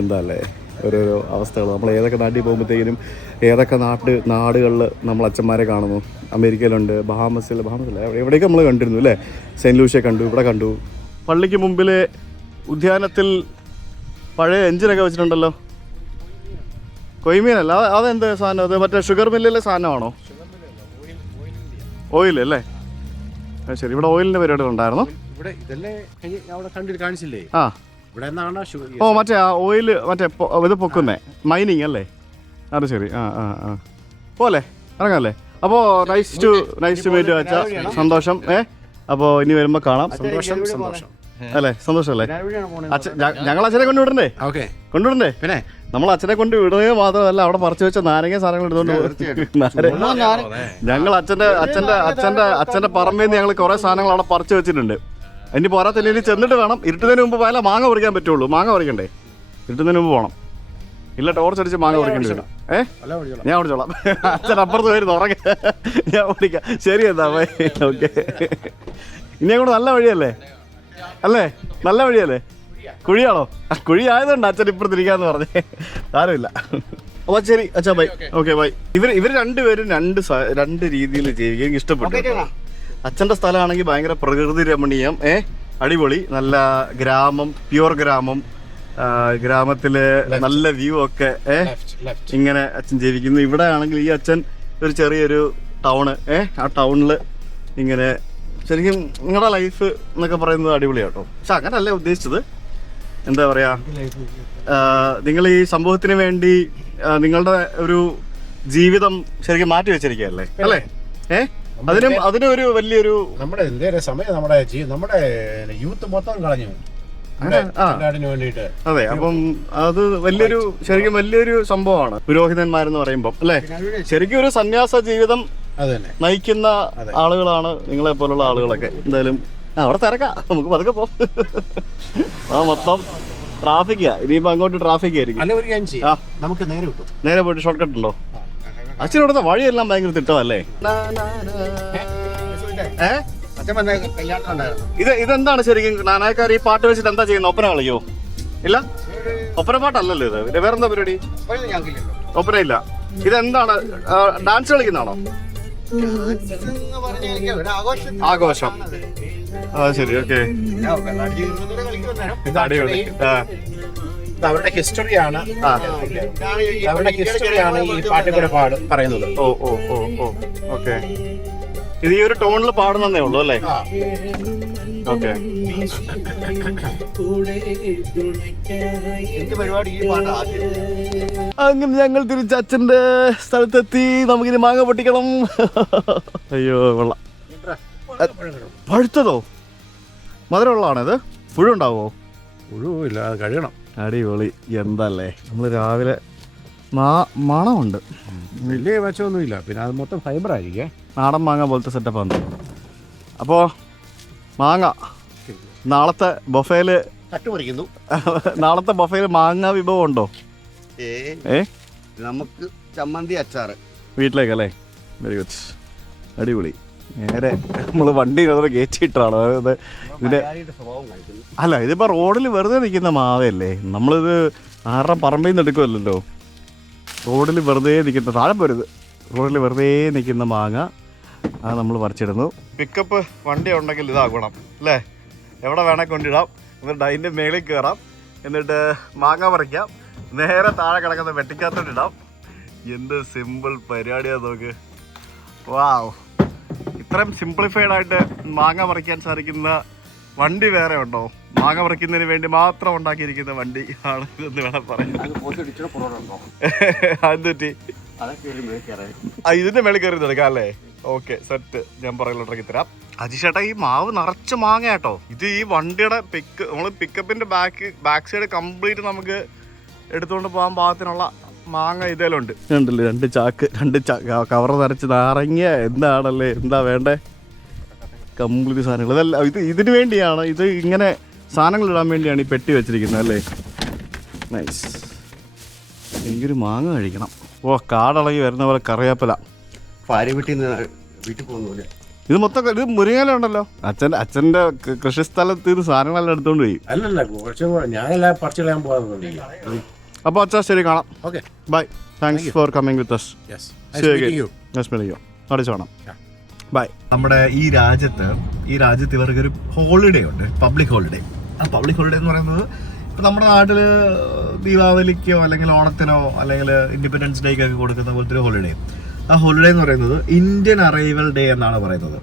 എന്താ അല്ലേ ഓരോരോ അവസ്ഥകൾ. നമ്മൾ ഏതൊക്കെ നാട്ടിൽ പോകുമ്പോഴത്തേക്കിനും ഏതൊക്കെ നാടുകളിൽ നമ്മൾ അച്ഛന്മാരെ കാണുന്നു. അമേരിക്കയിലുണ്ട്, ബഹാമസില്ല, എവിടെയൊക്കെ നമ്മൾ കണ്ടിരുന്നു അല്ലേ. സെയിൻറ്റ് ലൂഷ്യ കണ്ടു, ഇവിടെ കണ്ടു. പള്ളിക്ക് മുമ്പിലെ ഉദ്യാനത്തിൽ പഴയ എഞ്ചിനൊക്കെ വെച്ചിട്ടുണ്ടല്ലോ. കൊയ്മീനല്ല, അതെന്ത് സാധനം? അത് മറ്റേ ഷുഗർ മില്ലിലെ സാധനമാണോ? ഓയിൽ അല്ലേ. ശരി, ഇവിടെ ഓയിലിൻ്റെ പരിപാടികൾ ഉണ്ടായിരുന്നു. ആ, ഓ മറ്റേ ആ ഓയിൽ, മറ്റേ ഇത് പൊക്കുന്നേ, മൈനിങ് അല്ലേ. അത് ശരി. ആ പോലെ ഇറങ്ങാല്ലേ. അപ്പോൾ നൈസ് ടു മീറ്റ് അച്ഛാ. സന്തോഷം. അപ്പോൾ ഇനി വരുമ്പോൾ കാണാം. അല്ലേ, സന്തോഷമല്ലേ. ഞങ്ങൾ അച്ഛനെ കൊണ്ടുവിടണ്ടേ? കൊണ്ടുവിടണ്ടേ? പിന്നെ നമ്മൾ അച്ഛനെ കൊണ്ട് വിടുന്നത് മാത്രമല്ല, അവിടെ പറിച്ചു വെച്ച നാരങ്ങ സാധനങ്ങൾ എടുത്തോണ്ട് ഞങ്ങൾ അച്ഛന്റെ പറമ്പിൽ നിന്ന് ഞങ്ങൾ കുറെ സാധനങ്ങൾ അവിടെ പറിച്ചു വെച്ചിട്ടുണ്ട്. ഇനി പോരാത്ത ഇനി ചെന്നിട്ട് വേണം. ഇരുട്ടുന്നതിന് മുമ്പ് പോയാലേ മാങ്ങ പറിക്കാൻ പറ്റുള്ളൂ. മാങ്ങ പറിക്കണ്ടേ? ഇരുട്ടുന്നതിന് മുമ്പ് പോകണം. ഇല്ല, ടോർച്ച് അടിച്ച് മാങ്ങ പറിക്കേണ്ടി വരും. ഞാൻ ഓടിച്ചോളാം. അച്ഛൻ അപ്പുറത്ത് വരുന്നു, ഉറങ്ങ. ഞാൻ ഓടിക്കാം. ശരി, എന്താ ബൈ. ഓക്കെ. ഇനി അങ്ങോട്ട് നല്ല വഴിയല്ലേ അല്ലേ? നല്ല വഴിയല്ലേ? കുഴിയാണോ? കുഴി ആയതുകൊണ്ട് അച്ഛൻ ഇപ്പുറത്തിരിക്കാന്ന് പറഞ്ഞേ. സാരമില്ല. അപ്പോൾ ശരി അച്ഛാ, ബൈ. Okay, by. ഇവർ രണ്ടുപേരും രണ്ട് രീതിയിൽ ജീവിക്കുക എനിക്ക് ഇഷ്ടപ്പെട്ടു. അച്ഛൻ്റെ സ്ഥലമാണെങ്കിൽ ഭയങ്കര പ്രകൃതി രമണീയം, അടിപൊളി, നല്ല ഗ്രാമം, പ്യുവർ ഗ്രാമം, ഗ്രാമത്തില് നല്ല വ്യൂ ഒക്കെ ഇങ്ങനെ അച്ഛൻ ജീവിക്കുന്നു. ഇവിടെ ആണെങ്കിൽ ഈ അച്ഛൻ ഒരു ചെറിയൊരു ടൗണ്, ആ ടൗണില് ഇങ്ങനെ. ശരിക്കും നിങ്ങളുടെ ലൈഫ് എന്നൊക്കെ പറയുന്നത് അടിപൊളിയാണ് കേട്ടോ. പക്ഷെ അങ്ങനല്ലേ ഉദ്ദേശിച്ചത്. എന്താ പറയാ, നിങ്ങൾ ഈ സമൂഹത്തിന് വേണ്ടി നിങ്ങളുടെ ഒരു ജീവിതം ശരിക്കും മാറ്റി വെച്ചിരിക്കുകയല്ലേ അല്ലേ? അതിനും ഒരു വലിയൊരു നമ്മുടെ സമയം, നമ്മുടെ യൂത്ത് മൊത്തം കളഞ്ഞു വേണ്ടിട്ട്. അതെ, അപ്പം അത് ശരിക്കും വലിയൊരു സംഭവമാണ് പുരോഹിതന്മാരെന്ന് പറയുമ്പോൾ അല്ലേ. ശരിക്കും ഒരു സന്യാസ ജീവിതം നയിക്കുന്ന ആളുകളാണ് നിങ്ങളെ പോലുള്ള ആളുകളൊക്കെ. എന്തായാലും അവിടെ തിരക്കാം, നമുക്ക് പതുക്കെ പോ. ആ മൊത്തം ട്രാഫിക്കാ. ഇനിയിപ്പോ അങ്ങോട്ട് ട്രാഫിക് ആയിരിക്കും. നമുക്ക് നേരെ പോയിട്ട് ഷോർട്ട് കട്ട് ഉണ്ടോ? അച്ഛനോടത്തെ വഴിയെല്ലാം ഭയങ്കര തിട്ടമല്ലേ. ഇതെന്താണ് ശരിക്കും നാനായക്കാർ ഈ പാട്ട് വെച്ചിട്ട് എന്താ ചെയ്യുന്നത്? ഒപ്പന കളിയോ? ഇല്ല, ഒപ്പന പാട്ടല്ലല്ലോ ഇത്. വേറെന്താ പരിപാടി? ഒപ്പന ഇല്ല. ഇതെന്താണ്, ഡാൻസ് കളിക്കുന്നതാണോ? ആഘോഷം. ശരി, ഓക്കെ. അവരുടെ ഹിസ്റ്ററിയാണ് ഈ പാട്ടിൽ കൂടെ പറയുന്നത്. ഓ ഓക്കെ. ഇത് ഈ ഒരു ടോണിൽ പാടുന്നേ ഉള്ളൂ അല്ലേ? ഓക്കെ. അങ്ങനെ ഞങ്ങൾ തിരിച്ച് അച്ഛൻ്റെ സ്ഥലത്തെത്തി. നമുക്കിനി മാങ്ങ പൊട്ടിക്കണം. അയ്യോ വെള്ളം പഴുത്തതോ? മധുരമുള്ളതാണോ ഇത്? പുഴുണ്ടാവോ? പുഴുവില്ല, അത് കഴുകണം. അടിപൊളി. എന്തല്ലേ നമ്മൾ രാവിലെ മണമുണ്ട്. വലിയ മെച്ചമൊന്നുമില്ല, പിന്നെ അത് മൊത്തം ഫൈബർ ആയിരിക്കേ. നാടൻ മാങ്ങ പോലത്തെ സെറ്റപ്പാണ്. അപ്പോൾ മാങ്ങ നാളത്തെ ബൊഫേല് നാളത്തെ ബൊഫേല് മാങ്ങ വിഭവം ഉണ്ടോ? നമുക്ക് ചമ്മന്തി അച്ചാറ് വീട്ടിലേക്കല്ലേ? വെരി ഗുഡ്, അടിപൊളി. നേരെ നമ്മൾ വണ്ടി കയറ്റിയിട്ടാണ് അതായത് ഇതിൻ്റെ അല്ല, ഇതിപ്പോൾ റോഡിൽ വെറുതെ നിൽക്കുന്ന മാവയല്ലേ. നമ്മളിത് ആരുടെ പറമ്പിൽ നിന്ന് എടുക്കുമല്ലോ. റോഡിൽ വെറുതെ നിൽക്കുന്ന, താഴെ പോരുത്, റോഡിൽ വെറുതെ നിൽക്കുന്ന മാങ്ങ അത് നമ്മൾ പറിച്ചിടുന്നു. പിക്കപ്പ് വണ്ടി ഉണ്ടെങ്കിൽ ഇതാക്കണം അല്ലേ? എവിടെ വേണേൽ കൊണ്ടിടാം. എന്നിട്ട് അതിൻ്റെ മേളിൽ കയറാം, എന്നിട്ട് മാങ്ങ പറിക്കാം, നേരെ താഴെ കിടക്കുന്ന വെട്ടിക്കകത്തോട്ടിടാം. എന്ത് സിമ്പിൾ പരിപാടിയാണ് നോക്ക്. വാവ്, ഇത്രയും സിംപ്ലിഫൈഡ് ആയിട്ട് മാങ്ങ പറിക്കാൻ സാധിക്കുന്ന വണ്ടി വേറെ ഉണ്ടോ? മാങ്ങ പറിക്കുന്നതിന് വേണ്ടി മാത്രം ഉണ്ടാക്കിയിരിക്കുന്ന വണ്ടി ആണ് ഇതെന്ന് വേണം പറയാൻ. അതെന്തുപറ്റി? ഇതിന്റെ മേളിൽ കയറി എടുക്കാം അല്ലേ? Okay, set. ഞാൻ പറയലോട്ടേക്ക് തരാം. അജിഷേട്ടാ, ഈ മാവ് നിറച്ച് മാങ്ങ കേട്ടോ. ഇത് ഈ വണ്ടിയുടെ നമ്മൾ പിക്കപ്പിന്റെ ബാക്ക് സൈഡ് കംപ്ലീറ്റ് നമുക്ക് എടുത്തുകൊണ്ട് പോകാൻ പാകത്തിനുള്ള മാങ്ങ ഇതേലുണ്ട്. ഉണ്ടല്ലേ, രണ്ട് ചാക്ക് കവർ നിറച്ച് നാരങ്ങ. എന്താണല്ലേ, എന്താ വേണ്ടേ? കംപ്ലീറ്റ് സാധനങ്ങൾ. ഇതല്ല, ഇതിന് വേണ്ടിയാണ്, ഇത് ഇങ്ങനെ സാധനങ്ങൾ ഇടാൻ വേണ്ടിയാണ് ഈ പെട്ടി വെച്ചിരിക്കുന്നത് അല്ലേ? നൈസ്. എനിക്കൊരു മാങ്ങ കഴിക്കണം. ഓ, കാടിളകി വരുന്ന പോലെ കറിവേപ്പില. ഭാര്യ വീട്ടിൽ പോകുന്നില്ല. ഇത് മൊത്തം ഇത് മുരിങ്ങയില ഉണ്ടല്ലോ. അച്ഛൻ്റെ കൃഷിസ്ഥലത്ത് ഇത് സാധനങ്ങളെല്ലാം എടുത്തോണ്ട് പോയി. അല്ലല്ല, കുറച്ച് ഞാനെല്ലാം പറിച്ചിടാൻ പോകുന്നുണ്ട്. അപ്പോൾ അച്ഛാ ശരി, കാണാം. Okay, bye. Thanks for coming with us. അടിച്ചു കാണാം. ബൈ. നമ്മുടെ ഈ രാജ്യത്ത് ഇവർക്കൊരു ഹോളിഡേ ഉണ്ട്, പബ്ലിക് ഹോളിഡേ. ആ പബ്ലിക് ഹോളിഡേ എന്ന് പറയുന്നത് ഇപ്പം നമ്മുടെ നാട്ടിൽ ദീപാവലിക്കോ അല്ലെങ്കിൽ ഓണത്തിനോ അല്ലെങ്കിൽ ഇൻഡിപെൻഡൻസ് ഡേക്കൊക്കെ കൊടുക്കുന്ന പോലത്തെ ഒരു ഹോളിഡേ. ആ ഹോളിഡേ എന്ന് പറയുന്നത് ഇന്ത്യൻ അറൈവൽ ഡേ എന്നാണ് പറയുന്നത്.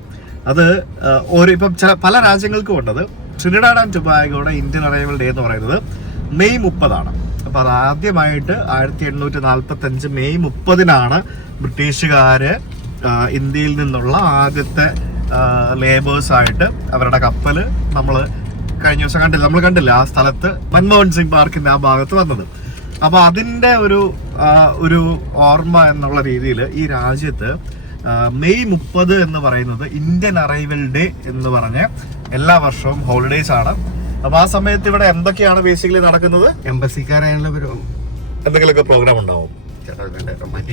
അത് ഇപ്പം പല രാജ്യങ്ങൾക്കും ഉണ്ടത്. ട്രിനിഡാഡ് ആൻഡ് ടൊബാഗോയുടെ ഇന്ത്യൻ അറൈവൽ ഡേ എന്ന് പറയുന്നത് മെയ് 30. അപ്പോൾ അത് ആദ്യമായിട്ട് 1845 മെയ് 30 ബ്രിട്ടീഷുകാർ ഇന്ത്യയിൽ നിന്നുള്ള ആദ്യത്തെ ലേബേഴ്സായിട്ട് അവരുടെ കപ്പൽ നമ്മൾ കഴിഞ്ഞ ദിവസം കണ്ടില്ല ആ സ്ഥലത്ത് മൻമോഹൻ സിംഗ് പാർക്കിൻ്റെ ആ ഭാഗത്ത് വന്നത്. അപ്പോൾ അതിൻ്റെ ഒരു ഓർമ്മ എന്നുള്ള രീതിയിൽ ഈ രാജ്യത്ത് മെയ് 30 എന്ന് പറയുന്നത് ഇന്ത്യൻ അറൈവൽ ഡേ എന്ന് പറഞ്ഞ് എല്ലാ വർഷവും ഹോളിഡേയ്സ് ആണ്. അപ്പോൾ ആ സമയത്ത് ഇവിടെ എന്തൊക്കെയാണ് ബേസിക്കലി നടക്കുന്നത്? എംബസിക്കാരായുള്ള എന്തെങ്കിലുമൊക്കെ പ്രോഗ്രാം ഉണ്ടാവും.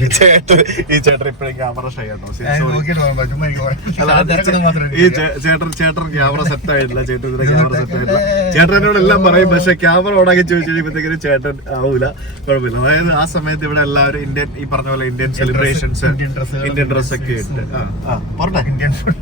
ഈ ചേട്ടൻ ഇപ്പോഴും ക്യാമറ ഷൈ ആണോ? ഈ ചേട്ടൻ ക്യാമറ സെറ്റ് ആയിട്ടില്ല. ചേട്ടൻ ക്യാമറ സെറ്റ് ആയിട്ടില്ല. ചേട്ടനോട് എല്ലാം പറയും, പക്ഷെ ക്യാമറ ഓണാക്കി ചോദിച്ചു കഴിയുമ്പോഴത്തേക്കും ചേട്ടൻ ആവൂല. കുഴപ്പമില്ല. അതായത് ആ സമയത്ത് ഇവിടെ എല്ലാവരും ഇന്ത്യൻ, ഈ പറഞ്ഞ പോലെ ഇന്ത്യൻ സെലിബ്രേഷൻസ്, ഇന്ത്യൻ ഡ്രസ് ഒക്കെ ഇട്ട് പറഞ്ഞ ഇന്ത്യൻ ഫുഡ്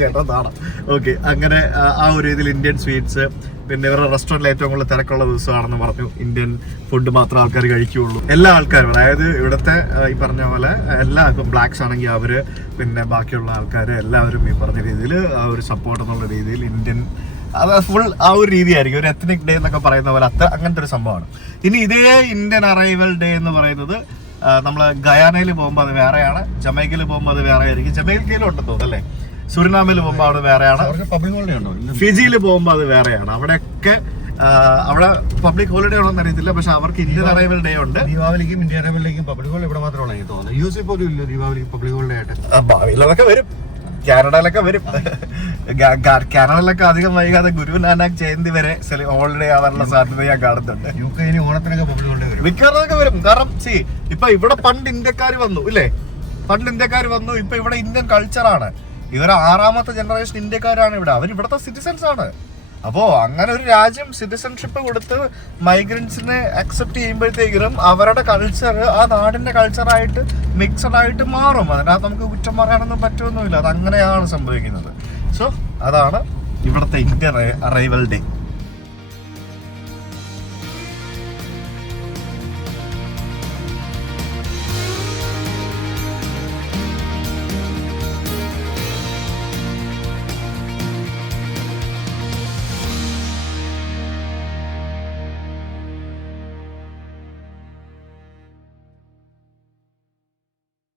ചേട്ടൻ താണം. ഓക്കെ, അങ്ങനെ ആ ഒരു രീതിയിൽ ഇന്ത്യൻ സ്വീറ്റ്സ്, പിന്നെ ഇവരുടെ റെസ്റ്റോറൻറ്റിൽ ഏറ്റവും കൂടുതൽ തിരക്കുള്ള ദിവസമാണെന്ന് പറഞ്ഞു. ഇന്ത്യൻ ഫുഡ് മാത്രം ആൾക്കാർ കഴിക്കുകയുള്ളൂ. എല്ലാ ആൾക്കാരും, അതായത് ഇവിടുത്തെ ഈ പറഞ്ഞ പോലെ എല്ലാ, ഇപ്പം ബ്ലാക്സ് ആണെങ്കിൽ അവർ, പിന്നെ ബാക്കിയുള്ള ആൾക്കാർ എല്ലാവരും ഈ പറഞ്ഞ രീതിയിൽ ആ ഒരു സപ്പോർട്ട് എന്നുള്ള രീതിയിൽ ഇന്ത്യൻ, അത് ഫുൾ ആ ഒരു രീതിയായിരിക്കും. ഒരു എത്നിക് ഡേ എന്നൊക്കെ പറയുന്ന പോലെ അങ്ങനത്തെ ഒരു സംഭവമാണ്. ഇനി ഇതേ ഇന്ത്യൻ അറൈവൽ ഡേ എന്ന് പറയുന്നത് നമ്മൾ ഗയാനയിൽ പോകുമ്പോൾ അത് വേറെയാണ്, ജമൈക്കയിൽ പോകുമ്പോൾ അത് വേറെ ആയിരിക്കും. ജമൈക്കയിലും ഉണ്ടെന്ന് തോന്നുന്നു അല്ലേ? സുരിനാമിൽ പോകുമ്പോൾ അവിടെ വേറെയാണ്, ഫിജിയിൽ പോകുമ്പോൾ അത് വേറെയാണ്. അവിടെയൊക്കെ അവിടെ പബ്ലിക് ഹോളിഡേ ഉണ്ടെന്ന് അറിയത്തില്ല, പക്ഷെ അവർക്ക് ഇന്ത്യൻ അറൈവൽ ഡേ ഉണ്ട്. ദീപാവലിക്കും ഇന്ത്യൻ അറൈവലിലേക്കും പബ്ലിക് ഹോളിഡേ ഇവിടെ മാത്രമാണ് എനിക്ക് തോന്നുന്നത്. യൂഎസ് പോലും ഇല്ല ദീപാവലിക്ക് പബ്ലിക് ഹോളിഡേ ആയിട്ട്. ഭാവിയിൽ അതൊക്കെ വരും, കാനഡയിലൊക്കെ വരും. കാനഡയിലൊക്കെ അധികം വൈകാതെ ഗുരു നാനാക്ക് ജയന്തി വരെ ഹോളിഡേ ആവാനുള്ള സാധ്യത ഞാൻ കാണുന്നുണ്ട്. UK ഓണത്തിനൊക്കെ പബ്ലിക് ഹോളിഡേ വരും, മിക്കവാറൊക്കെ വരും. കാരണം ഇപ്പൊ ഇവിടെ പണ്ട് ഇന്ത്യക്കാർ വന്നു ഇല്ലേ? പണ്ട് ഇന്ത്യക്കാർ വന്നു. ഇപ്പൊ ഇവിടെ ഇന്ത്യൻ കൾച്ചറാണ്. ഇവർ 6ാമത്തെ ജനറേഷൻ ഇന്ത്യക്കാരാണ് ഇവിടെ. അവർ ഇവിടുത്തെ സിറ്റിസൺസ് ആണ്. അപ്പോൾ അങ്ങനെ ഒരു രാജ്യം സിറ്റിസൺഷിപ്പ് കൊടുത്ത് മൈഗ്രൻസിനെ അക്സെപ്റ്റ് ചെയ്യുമ്പോഴത്തേക്കും അവരുടെ കൾച്ചർ ആ നാടിന്റെ കൾച്ചറായിട്ട് മിക്സഡ് ആയിട്ട് മാറും. അതിനകത്ത് നമുക്ക് കുറ്റം പറയാനൊന്നും പറ്റുമൊന്നുമില്ല. അത് അങ്ങനെയാണ് സംഭവിക്കുന്നത്. സോ അതാണ് ഇവിടുത്തെ ഇന്ത്യൻ അറൈവൽ ഡേ.